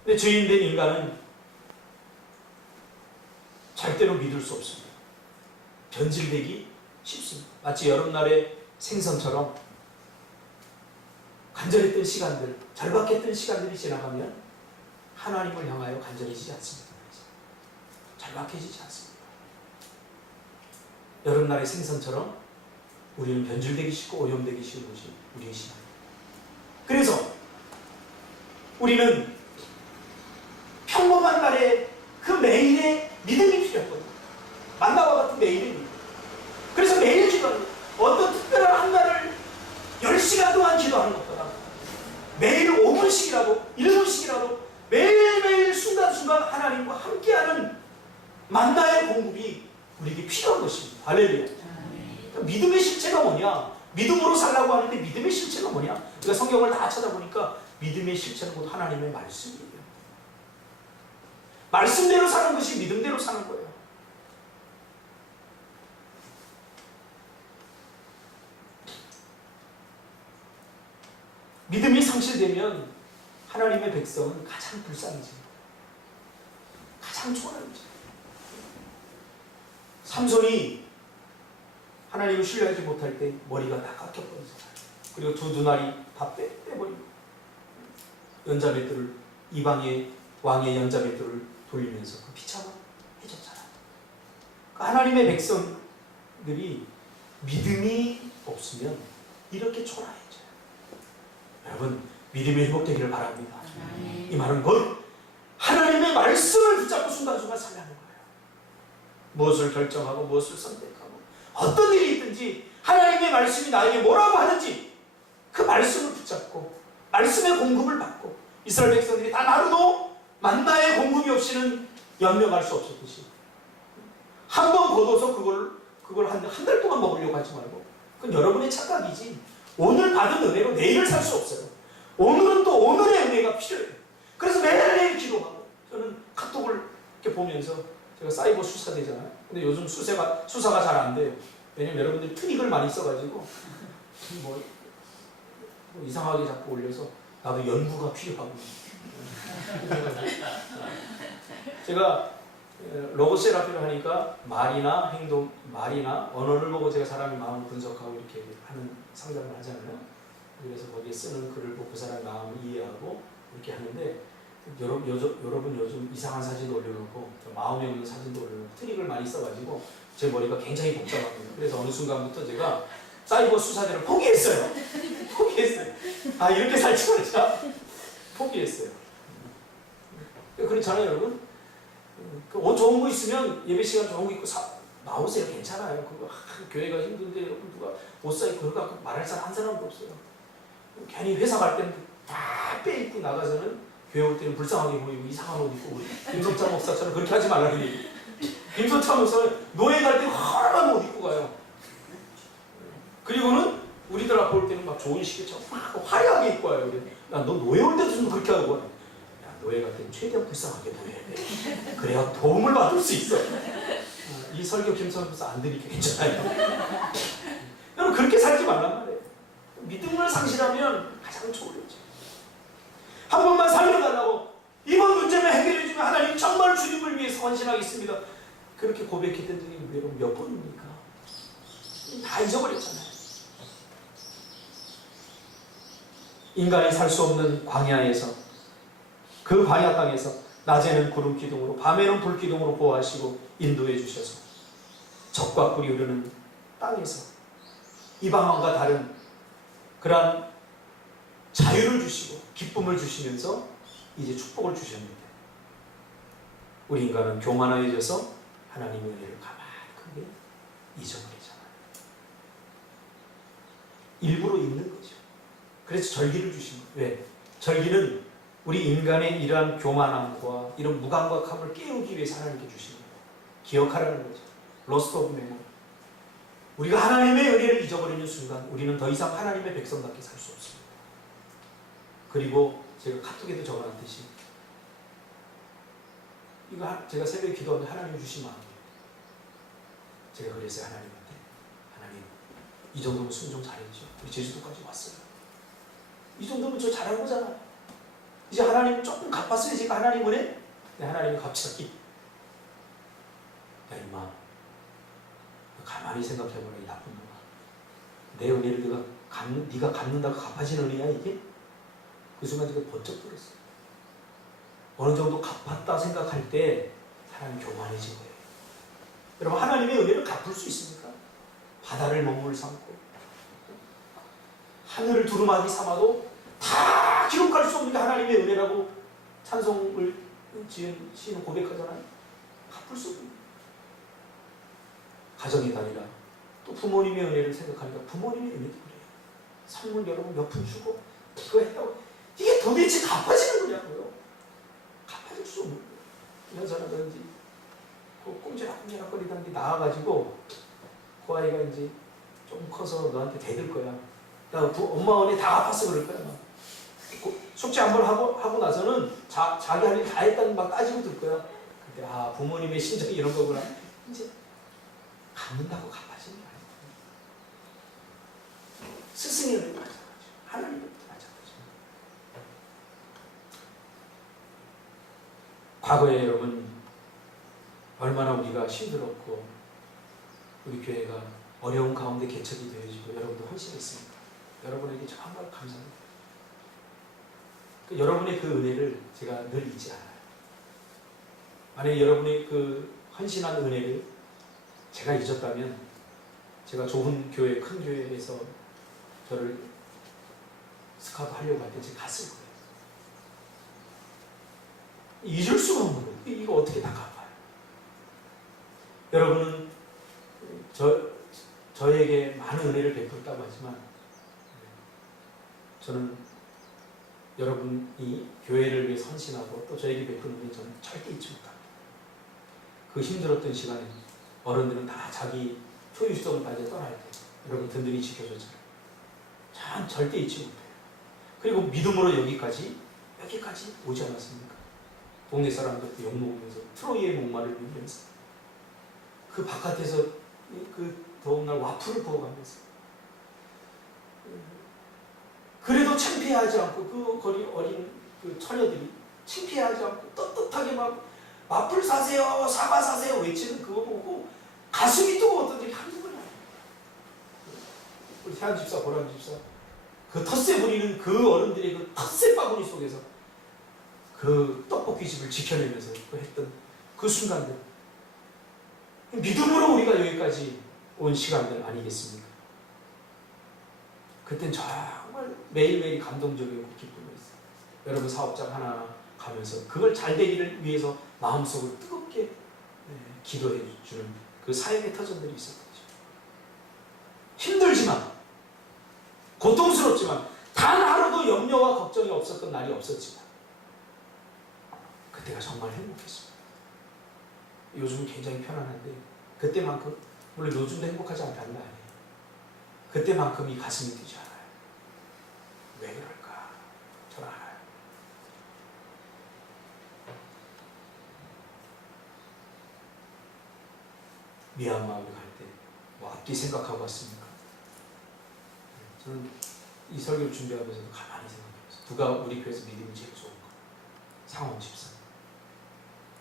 근데 죄인된 인간은 절대로 믿을 수 없습니다. 변질되기 쉽습니다. 마치 여름날의 생선처럼 간절했던 시간들, 절박했던 시간들이 지나가면 하나님을 향하여 간절해지지 않습니다. 절박해지지 않습니다. 여름날의 생선처럼 우리는 변질되기 쉽고 오염되기 쉬운 것이 우리의 신앙입니다. 그래서 우리는 평범한 날에 그 매일의 믿음이 필요하거든요. 만나와 같은 매일의 믿음. 그래서 매일 기도하는 거예요. 어떤 특별한 한 날을 10시간 동안 기도하는 것보다 매일 5분씩이라도 1분씩이라도 매일매일 순간순간 하나님과 함께하는 만나의 공급이 우리에게 필요한 것입니다. 할렐루야. 그러니까 믿음의 실체가 뭐냐? 믿음으로 살라고 하는데 믿음의 실체가 뭐냐? 우리가 성경을 다 찾아보니까 믿음의 실체는 곧 하나님의 말씀이에요. 말씀대로 사는 것이 믿음대로 사는 거예요. 믿음이 상실되면 하나님의 백성은 가장 불쌍해지, 가장 초라해지. 삼손이 하나님을 신뢰하지 못할 때 머리가 다 깎여버리잖아요. 그리고 두 눈알이 다 빼버리고 연자맷돌을, 이방의 왕의 연자맷돌을 돌리면서 그 비참한 해줬잖아요. 그러니까 하나님의 백성들이 믿음이 없으면 이렇게 초라해져요. 여러분, 믿음이 회복되기를 바랍니다. 이 말은 곧 하나님의 말씀을 붙잡고 순간순간 살아가는 거예요. 무엇을 결정하고 무엇을 선택하고 어떤 일이 있든지 하나님의 말씀이 나에게 뭐라고 하는지 그 말씀을 붙잡고 말씀의 공급을 받고, 이스라엘 백성들이 단 하루도 만나의 공급이 없이는 연명할 수 없었듯이 한 번 거둬서 그걸 한 달 동안 먹으려고 하지 말고, 그건 여러분의 착각이지 오늘 받은 은혜로 내일을 살 수 없어요. 오늘은 또 오늘의 은혜가 필요해요. 그래서 매일매일 기도하고, 저는 카톡을 이렇게 보면서, 제가 사이버 수사대잖아요. 근데 요즘 수사가 잘 안 돼요. 왜냐면 여러분들이 트릭을 많이 써가지고 뭐 이상하게 자꾸 올려서 나도 연구가 필요하고. 제가 로고 세라피를 하니까 말이나 행동, 말이나 언어를 보고 제가 사람의 마음을 분석하고 이렇게 하는 상담을 하잖아요. 그래서 거기에 쓰는 글을 보고 그 사람의 마음을 이해하고 이렇게 하는데, 여러분 요즘 이상한 사진도 올려놓고 마음에 없는 사진도 올려놓고 트릭을 많이 써가지고 제 머리가 굉장히 복잡합니다. 그래서 어느 순간부터 제가 사이버 수사대를 포기했어요. 아, 이렇게 살지 말자. 포기했어요. 그렇잖아요, 여러분. 옷 좋은 거 있으면 예배 시간 좋은 거 입고 나오세요. 괜찮아요. 그거 교회가 힘든데 여러분 누가 옷 사입고 그거 갖고 말할 사람 한 사람도 없어요. 괜히 회사 갈 때는 다 빼입고 나가서는 교회 올 때는 불쌍하게 보이고 이상한 옷 입고, 김성찬 목사처럼 그렇게 하지 말라는 얘기. 김성찬 목사는 노예 갈 때 화려한 옷 입고 가요. 그리고는 우리들 앞에 올 때는 막 좋은 시계처럼 막 화려하게 입고 와요. 야, 너 노예 올 때도 좀 그렇게 하고 와. 야, 노예 갈 때는 최대한 불쌍하게 보여야 돼. 그래야 도움을 받을 수 있어. 이 설교 김성찬 목사 안 드리게 괜찮아요. 여러분, 그렇게 살지 말란 말이에요. 믿음을 상실하면 가장 초월해져. 한 번만 살려달라고, 이번 문제만 해결해주면 하나님 정말 주님을 위해서 헌신하겠습니다. 그렇게 고백했던 적이 여러분 몇 번입니까? 다 잊어버렸잖아요. 인간이 살 수 없는 광야에서, 그 광야 땅에서 낮에는 구름 기둥으로 밤에는 불 기둥으로 보호하시고 인도해 주셔서 적과 꿀이 흐르는 땅에서 이방원과 다른 그러한 자유를 주시고 기쁨을 주시면서 이제 축복을 주셨는데, 우리 인간은 교만해져서 하나님의 은혜를 가만히 잊어버리잖아요. 일부러 잊는 거죠. 그래서 절기를 주신 거예요. 왜? 절기는 우리 인간의 이러한 교만함과 이런 무감각함을 깨우기 위해서 하나님께 주신 거예요. 기억하라는 거죠. 로스트 오브 메모리. 우리가 하나님의 은혜를 잊어버리는 순간 우리는 더 이상 하나님의 백성답게 살 수 없습니다. 그리고 제가 카톡에도 적어놨듯이, 이거 제가 새벽에 기도하는데 하나님 주신 마음이에요. 제가 그랬어요. 하나님한테. 하나님, 이 정도면 순종 잘했죠. 우리 제주도까지 왔어요. 이 정도면 저 잘한 거잖아요. 이제 하나님 조금 갚았어요. 제가 하나님 은혜? 네, 하나님이 갑자기, 야 임마, 가만히 생각해보라. 이 나쁜 놈아, 내 은혜를 네가 갚는다고 갚아진 은혜야 이게? 그 순간 제가 번쩍 들었어요. 어느 정도 갚았다 생각할 때 사람이 교만해진 거예요. 여러분, 하나님의 은혜를 갚을 수 있습니까? 바다를 먹물 삼고 하늘을 두루마기 삼아도 다 기록할 수 없는 게 하나님의 은혜라고 찬송을 지은 시는 고백하잖아요. 갚을 수 없는, 가정이 아니라 또 부모님의 은혜를 생각하니까 부모님의 은혜도 그래요. 선물 여러분 몇 푼 주고 이거 했다고 이게 도대체 갚아지는 거냐고요. 갚아질 수 없는 거예요. 이런 사람들은 꼼지락 거리던 게 나와가지고 그 아이가 이제 좀 커서 너한테 대들 거야. 야, 엄마 은혜 다 갚았어 그럴 거야. 막. 숙제 한 번 하고 나서는 자기 할 일 다 했다는 막 따지고 들 거야. 근데 부모님의 심정이 이런 거구나. 이제 갚는다고 갚아지는 게 아니에요. 스승의 은혜도 마찬가지죠. 하나님의 은혜도 마찬가지죠. 과거에 여러분 얼마나 우리가 힘들었고 우리 교회가 어려운 가운데 개척이 되어지고 여러분도 헌신했습니다. 여러분에게 정말 감사합니다. 여러분의 그 은혜를 제가 늘 잊지 않아요. 만약에 여러분의 그 헌신한 은혜를 제가 잊었다면 제가 좋은 교회, 큰 교회에서 저를 스카우트 하려고 할 때 제가 갔을 거예요. 잊을 수가 없는 거예요. 이거 어떻게 다 갚아요? 여러분은 저에게 많은 은혜를 베풀었다고 하지만 저는 여러분이 교회를 위해 헌신하고 또 저에게 베푸는 게 저는 절대 잊지 못합니다. 그 힘들었던 시간에 어른들은 다 자기 소유성을 가져 떠날 때 여러분 든든히 지켜줬잖아요. 참 절대 잊지 못해요. 그리고 믿음으로 여기까지 오지 않았습니까? 동네 사람들도 욕먹으면서 트로이의 목마를 빌면서 그 바깥에서 그 더운 날 와플을 부어가면서 그래도 창피하지 않고 그 거리 어린 그 처녀들이 창피하지 않고 떳떳하게 막 와플 사세요, 사과 사세요 외치는 그거 보고 가슴이 뜨거웠던 적이 한두 번이 아니에요. 우리 태안 집사, 보람 집사 그 텃세 부리는 그 어른들의 그 텃세 바구니 속에서 그 떡볶이집을 지켜내면서 했던 그 순간들 믿음으로 우리가 여기까지 온 시간들 아니겠습니까? 그땐 정말 매일매일 감동적이고 기쁨이었어요. 여러분 사업장 하나하나 가면서 그걸 잘 되기를 위해서 마음속으로 뜨겁게 기도해 주는 그 사역의 터전들이 있었던 거죠. 힘들지만 고통스럽지만 단 하루도 염려와 걱정이 없었던 날이 없었지만 그때가 정말 행복했습니다. 요즘은 굉장히 편안한데 그때만큼 물론 요즘도 행복하지 않다는 거 아니에요. 그때만큼이 가슴이 뛰지 않아요. 왜 그럴까? 저는 알아요. 미얀마를 갈 때 뭐 앞뒤 생각하고 왔습니까? 저는 이 설교를 준비하면서도 가만히 생각해봤어요. 누가 우리 교회에서 믿음이 제일 좋은가? 상원 집사.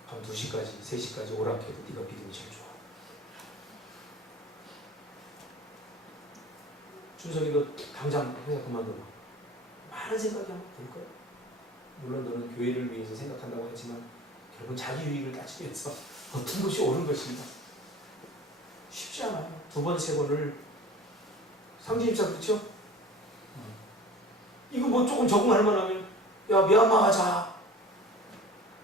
밤 2시까지, 3시까지 오락해도 네가 믿음이 제일 좋아. 준석이도 당장 회사 그만둬봐. 많은 생각이 한번 들 거야. 물론 너는 교회를 위해서 생각한다고 하지만 결국 자기 유익을 따지기 위해서 어떤 것이 옳은 것인가? 쉽지 않아요. 2번, 3번을 상진입사 그렇죠? 이거 뭐 조금 적응할 만하면 야 미얀마 가자.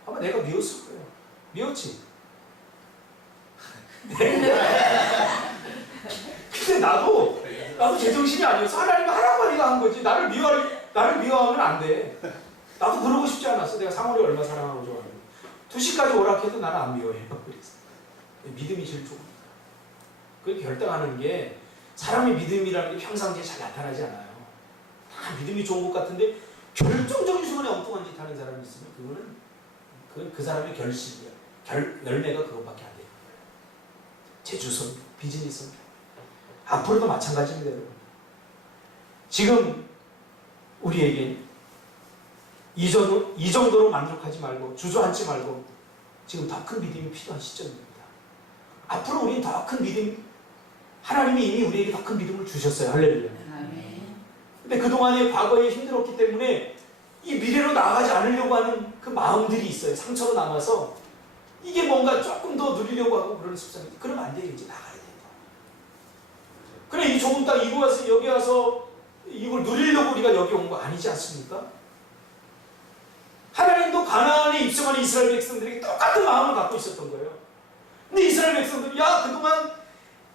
아마 내가 미웠을 거예요. 미웠지? 근데 나도 제정신이 아니었어. 하나님이 하라고 하니까 한 거지. 나를 미워하면 안 돼. 나도 그러고 싶지 않았어. 내가 상호를 얼마 사랑하고 좋아하는 2시까지 오락해도 나는 안 미워해요. 그래서 믿음이 제일 좋으니까. 그렇게 결정하는 게 사람의 믿음이라는 게 평상시에 잘 나타나지 않아요. 다 믿음이 좋은 것 같은데 결정적인 순간에 엉뚱한 짓 하는 사람이 있으면 그거는 그 사람의 결실이야. 열매가 그것밖에 안 돼요. 제주선, 비즈니스 앞으로도 마찬가지입니다. 여러분. 지금 우리에게 이 정도로 만족하지 말고 주저앉지 말고 지금 더 큰 믿음이 필요한 시점입니다. 앞으로 우리는 더 큰 믿음, 하나님이 이미 우리에게 더 큰 믿음을 주셨어요. 할렐루야. 근데 그동안에 과거에 힘들었기 때문에 이 미래로 나아가지 않으려고 하는 그 마음들이 있어요. 상처로 남아서 이게 뭔가 조금 더 누리려고 하고 그러는 습성이. 그러면 안 돼요. 이제 나가야 돼요. 그래 이 좋은 땅 이거 와서 여기 와서 이걸 누리려고 우리가 여기 온 거 아니지 않습니까? 하나님도 가나안에 입성하는 이스라엘 백성들에게 똑같은 마음을 갖고 있었던 거예요. 근데 이스라엘 백성들이 야 그동안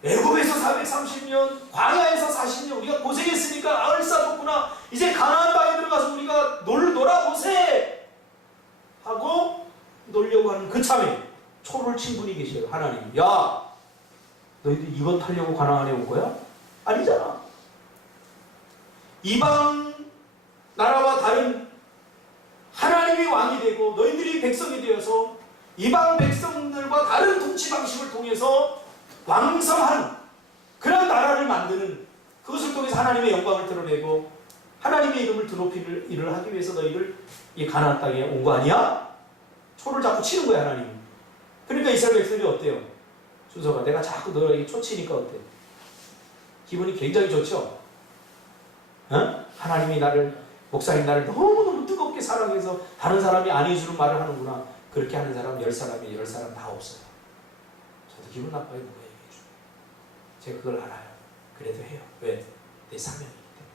애굽에서 430년 광야에서 40년 우리가 고생했으니까 아을 쌓았구나. 이제 가나안 땅에 들어가서 우리가 놀아보세 하고 놀려고 하는 그 참에 초를 친 분이 계셔요. 하나님. 야 너희들 이거 타려고 가나안에 온 거야? 아니잖아. 이방 나라와 다른 하나님이 왕이 되고 너희들이 백성이 되어서 이방 백성들과 다른 통치 방식을 통해서 왕성한 그런 나라를 만드는 그것을 통해서 하나님의 영광을 드러내고 하나님의 이름을 드높이는 일을 하기 위해서 너희를 이 가나안 땅에 온 거 아니야? 소를 자꾸 치는 거야 하나님. 그러니까 이스라엘 백성들이 어때요? 순서가 내가 자꾸 너에게 쫓으니까 어때? 기분이 굉장히 좋죠? 어? 하나님이 나를, 목사님 나를 너무너무 뜨겁게 사랑해서 다른 사람이 안 해주는 말을 하는구나. 그렇게 하는 사람 10사람이 10사람 다 없어요. 저도 기분 나빠요. 누가 얘기해줘. 제가 그걸 알아요. 그래도 해요. 왜? 내 사명이기 때문에.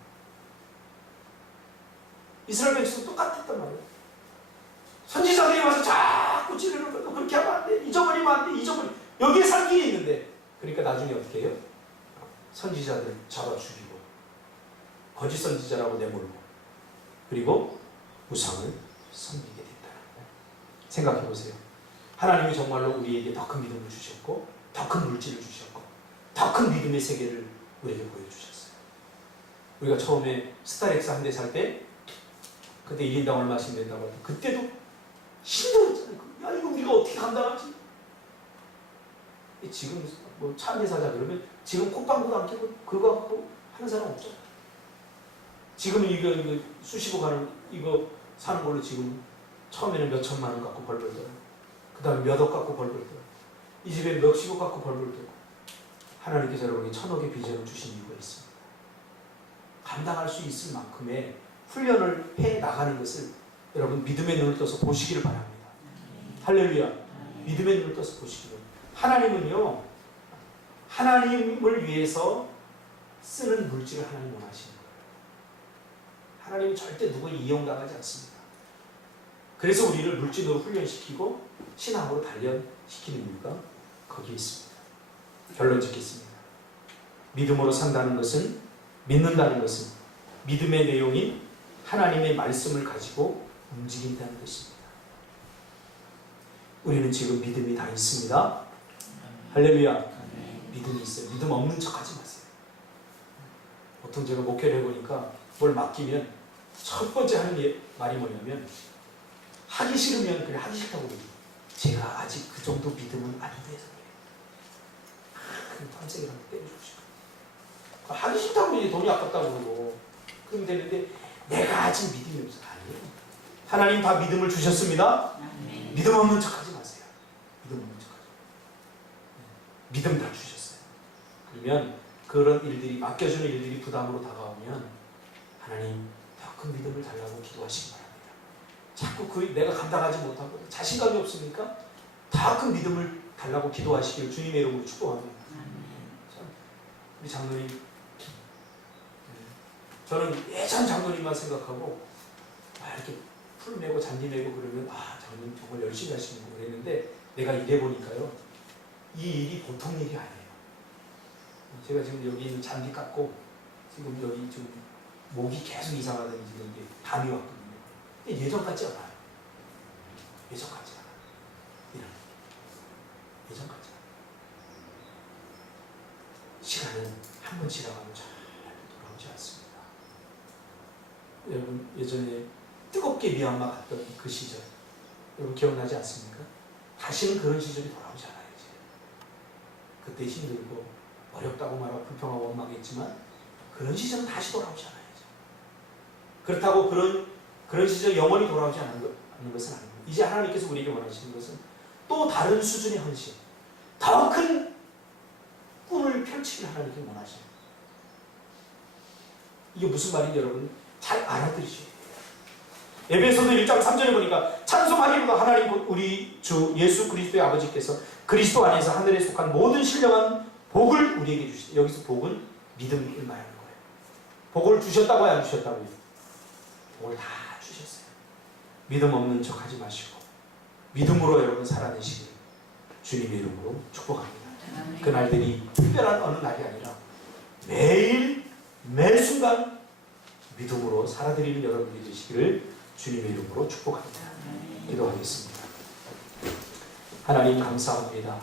이스라엘 백성도 똑같았단 말이에요. 선지자들이 와서 자꾸 찌르는 것도 그렇게 하면 안 돼. 잊어버리면 안 돼. 여기에 살 길이 있는데. 그러니까 나중에 어떻게 해요? 선지자들 잡아 죽이고 거짓 선지자라고 내몰고 그리고 우상을 섬기게 됐다는 거예요. 생각해 보세요. 하나님이 정말로 우리에게 더 큰 믿음을 주셨고 더 큰 물질을 주셨고 더 큰 믿음의 세계를 우리에게 보여주셨어요. 우리가 처음에 스타렉스 한 대 살 때 그때 1인당 얼마씩 낸다고 할 때 그때도 힘들었잖아요. 야 이거 우리가 어떻게 감당하지? 지금 뭐 차 한 대 사자 그러면 지금 콧방구도 안 끼고 그거 갖고 하는 사람 없잖아. 지금 이거 수십억 가는 이거 사는 걸로 지금 처음에는 몇 천만 원 갖고 벌벌 떨어요. 그 다음에 몇 억 갖고 벌벌 떨어요. 이 집에 몇십억 갖고 벌벌 떨고. 하나님께서 여러분에게 천억의 비전을 주신 이유가 있습니다. 감당할 수 있을 만큼의 훈련을 해 나가는 것을 여러분 믿음의 눈을 떠서 보시기를 바랍니다. 할렐루야. 믿음의 눈을 떠서 보시기를. 하나님은요, 하나님을 위해서 쓰는 물질을 하나님 원하시는 거예요. 하나님은 절대 누구에 이용당하지 않습니다. 그래서 우리를 물질로 훈련시키고 신앙으로 단련시키는 이유가 거기에 있습니다. 결론 짓겠습니다. 믿음으로 산다는 것은, 믿는다는 것은 믿음의 내용인 하나님의 말씀을 가지고 움직인다는 것입니다. 우리는 지금 믿음이 다 있습니다. 할렐루야. 믿음이 있어요. 믿음 없는 척 하지 마세요. 보통 제가 목회를 해보니까 뭘 맡기면 첫 번째 하는 말이 뭐냐면 하기 싫으면 그래 하기 싫다고 그래요. 제가 아직 그 정도 믿음은 아닌데 그래요. 그럼 탐색이랑 때려주고 싶어요. 하기 싫다고 이제 돈이 아깝다고 그러고 그러면 되는데 내가 아직 믿음이 없어. 아니에요. 하나님 다 믿음을 주셨습니다. 믿음 없는 척 하지 마세요. 믿음 없는 척 하지 마세요. 믿음 다 주셨어요. 그러면 그런 일들이, 맡겨주는 일들이 부담으로 다가오면 하나님 더 큰 믿음을 달라고 기도하시기 바랍니다. 자꾸 내가 감당하지 못하고 자신감이 없으니까 더 큰 믿음을 달라고 기도하시길 주님의 이름으로 축복합니다. 우리 장로님, 저는 예전 장로님만 생각하고 이렇게 풀 메고 잔디 메고 그러면 장로님 정말 열심히 하시는 거 그랬는데 내가 일해 보니까요, 이 일이 보통 일이 아니에요. 제가 지금 여기 있는 잔디 깎고 지금 여기 좀 목이 계속 이상하더니 지금 이게 담이 왔거든요. 근데 예전 같지 않아요. 예전 같지 않아요. 이런 예전 같지 않아요. 시간은 한 번 지나가면 잘 돌아오지 않습니다. 여러분 예전에 뜨겁게 미얀마 갔던 그 시절 여러분 기억나지 않습니까? 다시는 그런 시절이 돌아오지 않아요. 이제. 그때 힘들고 어렵다고 말하고 불평하고 원망했지만 그런 시절은 다시 돌아오지 않아요. 이제. 그렇다고 그런 시절 영원히 돌아오지 않는 것은 아닙니다. 이제 하나님께서 우리에게 원하시는 것은 또 다른 수준의 헌신, 더 큰 꿈을 펼치길 하나님께 원하셔요. 이게 무슨 말인지 여러분 잘 알아들으셔야 돼요. 에베소서 1장 3절에 보니까 찬송하기보다 하나님 우리 주 예수 그리스도의 아버지께서 그리스도 안에서 하늘에 속한 모든 신령한 복을 우리에게 주시다. 여기서 복은 믿음을 말하는 거예요. 복을 주셨다고요? 안 주셨다고요? 복을 다 주셨어요. 믿음 없는 척 하지 마시고 믿음으로 여러분 살아내시길 주님의 이름으로 축복합니다. 그날들이 특별한 어느 날이 아니라 매일 매순간 믿음으로 살아드리는 여러분들이 되시기를 주님의 이름으로 축복합니다. 기도하겠습니다. 하나님 감사합니다.